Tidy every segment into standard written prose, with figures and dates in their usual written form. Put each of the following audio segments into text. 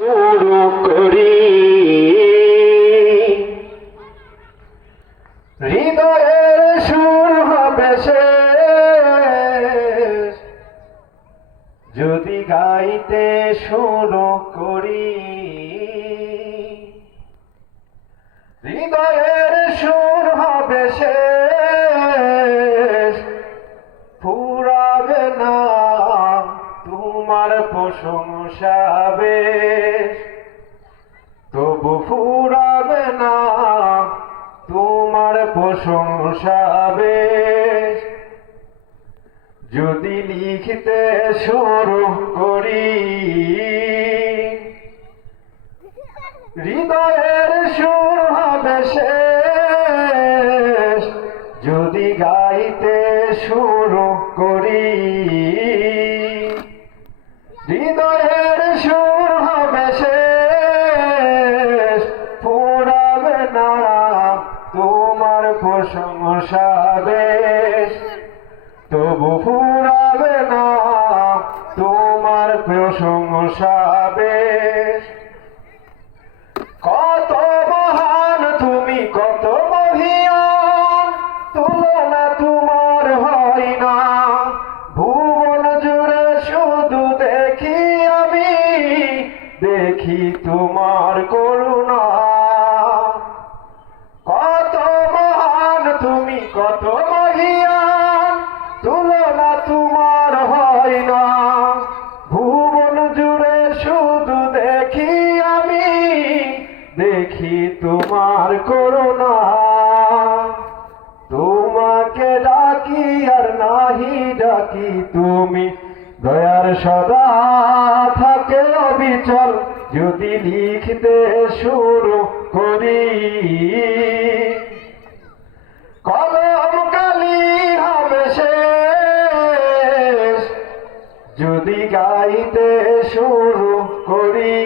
শুরু করি হৃদয়ের সুর হবে শেষ যদি গাইতে শুরু করি হৃদয়ের সুর হবে শেষ ফুরাবে না তোমার প্রশংসা বেশ তবু ফুরাবে না তোমার প্রশংসা বেশ যদি লিখতে শুরু করি হৃদয়ের সুর হবে শেষ যদি গাইতে শুরু করি হৃদয়ের সুর হবে শেষ ফুরাবে না তোমার প্রশংসা বেশ তবু ফুরাবে না তোমার প্রশংসা বেশ কত মহান তুমি কত মহিয়ান তুলনা তোমার হয় না ভুবন জুড়ে শুধু দেখি আমি দেখি তোমার করুণা কত মহান তুমি কত মহিয়ান তুলনা তোমার হয় না ভুবন জুড়ে শুধু দেখি আমি দেখি তোমার করুণা তোমাকে ডাকি আর নাহি ডাকি তুমি দয়ার সদা থাকে অবিচল যদি লিখতে শুরু করি কলম কালি হবে শেষ যদি গাইতে শুরু করি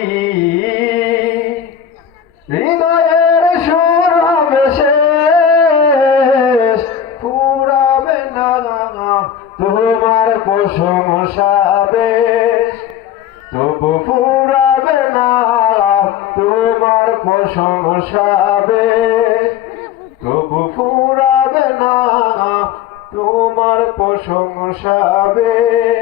হৃদয়ের সুর হবে শেষ ফুরাবে না তোমার প্রশংসা বেশ তবু ফুরাবে না তোমার প্রশংসা বেশ তবু ফুরাবে না তোমার প্রশংসা বেশ।